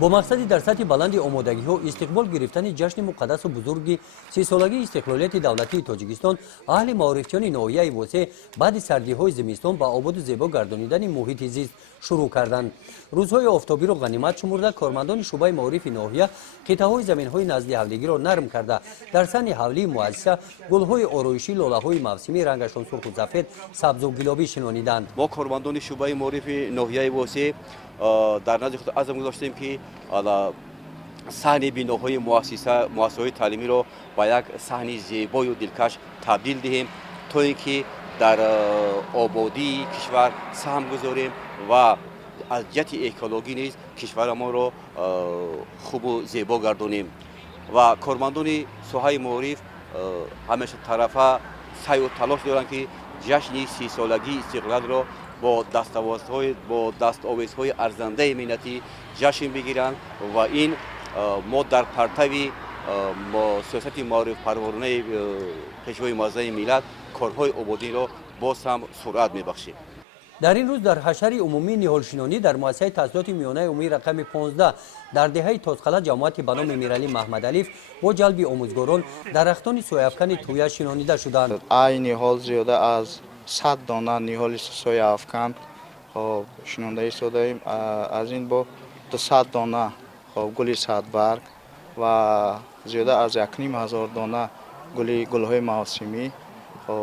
با مقصدی در سطح بلند آمادگی ها استقبال گرفتن جشن مقدس و بزرگ 30 سالگی استقلالیت دولتی تاجیکستان، اهل معارفچیان ناحیه واسه بعد سردی های زمستان با آباد و زیبا گردانیدن محیط زیست شروع کردند. روزهای آفتابی را غنیمت شمرده کارمندان شعبه معارف ناحیه قطعه‌های زمین‌های نزدی حولیگی را نرم کرده در سن حولی مؤسسه گل‌های آرایشی، لاله‌های موسمی رنگشان سرخ و سفید، سبز و گلابی شنانیدند. ما کارمندان شعبه معارف ناحیه واسه در نزد خود عزم گذاشتیم که صحن بناهای مؤسسه‌های تعلیمی را با یک صحن زیبا و دلکش تبدیل دهیم تا اینکه در آبادی کشور سهم گذاریم و از جهت اکولوژی نیز کشور ما را خوب و زیبا گردانیم و کارمندان ساحه معارف همیشه طرفه سعی و تلاش دارند که جشن 30 سالگی استقلال را با دستاویزهای ارزنده ملتی جشن بگیرند و این ما در پرتو سیاست معارف پرورانه پیشوای معظم ملت کارهای آبادی را باز هم سرعت میبخشیم. در این روز در حشر عمومی نهالشینانی در مؤسسه تحصیلات میانه عمومی رقم 15 در دهه تاسقله جماعت به نام میرعلی محمد علیف با جلب آموزگاران درختان سویافکن تویه شنانیده شدند. این نهال زیاده از 100 دانه نهال سویافکن شنانده ایستادیم. از این با 200 دانه گل صدبرگ و زیاده از 1500 دانه گل‌های موسمی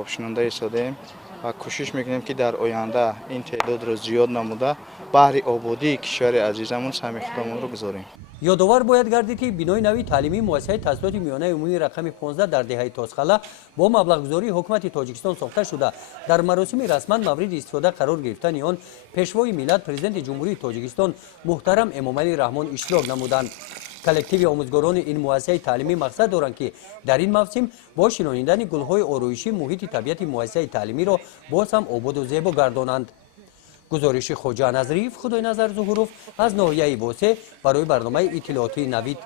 شنانده ایستادیم و کوشش میکنیم که در آینده این تعداد رو زیاد نموده بهر آبادی کشور عزیزمون سهم خودمون رو گذاریم. یادآور باید گردید که بنای نوی تعلیمی مؤسسه تحصیلات میانه عمومی رقم 15 در دهه تاسقله با مبلغ‌گذاری حکومت تاجیکستان ساخته شده. در مراسم رسما مورد استفاده قرار گرفتن آن پیشوای ملت پرزیدنت جمهوری تاجیکستان محترم امامعلی رحمان اشتراک نمودند. کلکتیو آموزگاران این مؤسسه تعلیمی مقصد دارند که در این موسم با شنانیدن گل‌های آرایشی محیط طبیعت مؤسسه تعلیمی را باز هم آباد و زیبا گردانند. گزارش خوجا نظریف خدای نظر ظهوروف از ناحیه بوسه برای برنامه اطلاعاتی نوید